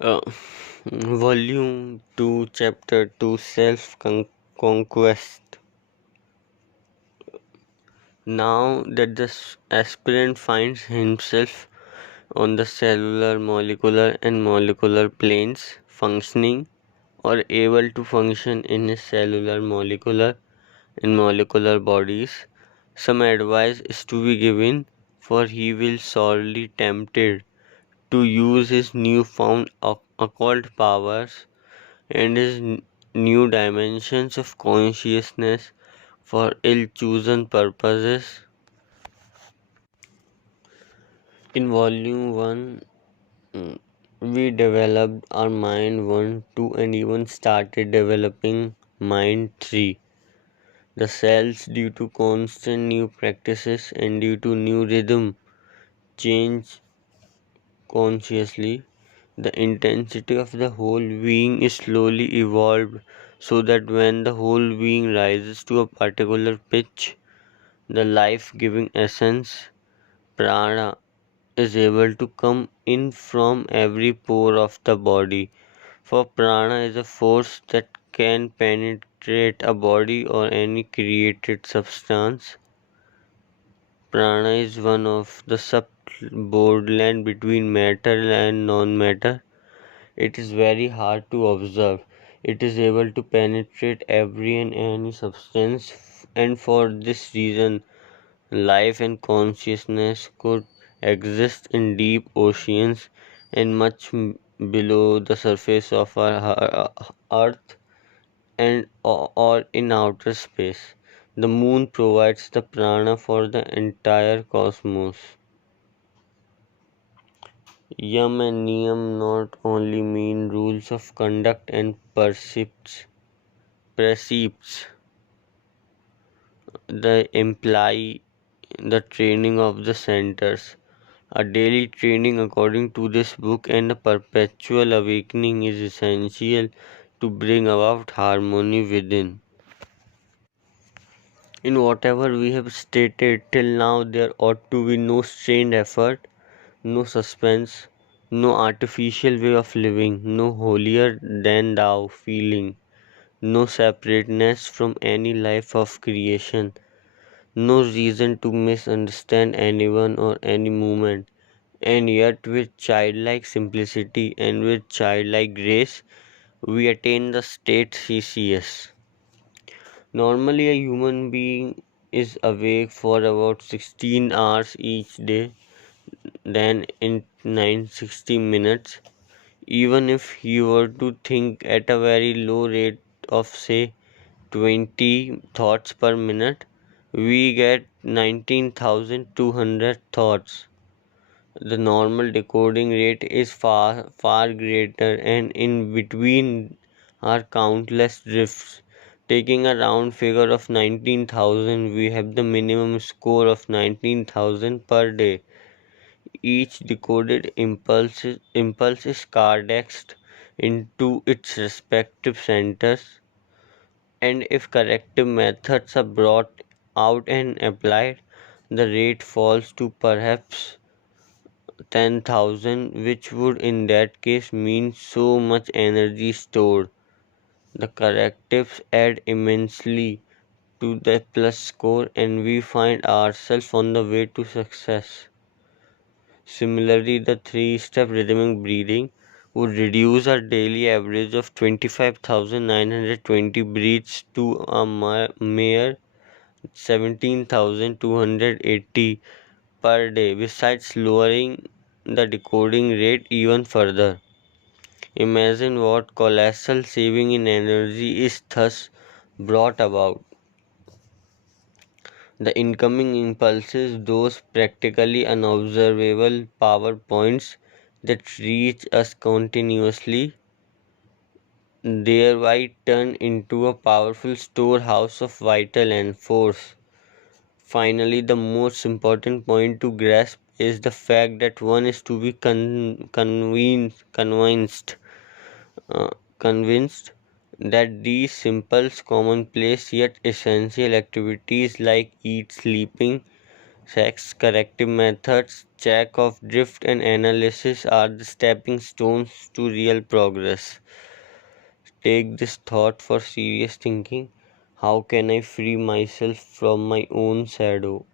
Uh, Volume 2, Chapter 2, Conquest. Now that the aspirant finds himself on the cellular, molecular, and molecular planes, functioning or able to function in his cellular, molecular, and molecular bodies, some advice is to be given, for he will sorely tempted to use his newfound occult powers and his new dimensions of consciousness for ill-chosen purposes. In Volume 1, we developed our Mind 1, 2, and even started developing Mind 3. The cells, due to constant new practices and due to new rhythm, change consciously. The intensity of the whole being is slowly evolved so that when the whole being rises to a particular pitch, the life giving essence, prana, is able to come in from every pore of the body. For prana is a force that can penetrate a body or any created substance. Prana is one of the subtle borderland between matter and non-matter. It is very hard to observe. It is able to penetrate every and any substance, and for this reason, life and consciousness could exist in deep oceans and much below the surface of our earth and or in outer space. The moon provides the prana for the entire cosmos. Yam and niyam not only mean rules of conduct and precepts, they imply the training of the centers. A daily training according to this book and a perpetual awakening is essential to bring about harmony within. In whatever we have stated till now, there ought to be no strained effort, no suspense, no artificial way of living, no holier than thou feeling, no separateness from any life of creation, no reason to misunderstand anyone or any movement, and yet with childlike simplicity and with childlike grace we attain the state CCS. Normally, a human being is awake for about 16 hours each day, then in 960 minutes. Even if he were to think at a very low rate of, say, 20 thoughts per minute, we get 19,200 thoughts. The normal decoding rate is far greater, and in between are countless drifts. Taking a round figure of 19,000, we have the minimum score of 19,000 per day. Each decoded impulse is cardexed into its respective centers, and if corrective methods are brought out and applied, the rate falls to perhaps 10,000, which would in that case mean so much energy stored. The correctives add immensely to the plus score, and we find ourselves on the way to success. Similarly, the three-step rhythmic breathing would reduce our daily average of 25,920 breaths to a mere 17,280 per day, besides lowering the decoding rate even further. Imagine what colossal saving in energy is thus brought about. The incoming impulses, those practically unobservable power points that reach us continuously, thereby turn into a powerful storehouse of vital and force. Finally, the most important point to grasp is the fact that one is to be uh, convinced that these simple, commonplace yet essential activities like eat, sleeping, Sex corrective methods, check of drift, and analysis are the stepping stones to real progress. Take this thought for serious thinking. How can I free myself from my own shadow?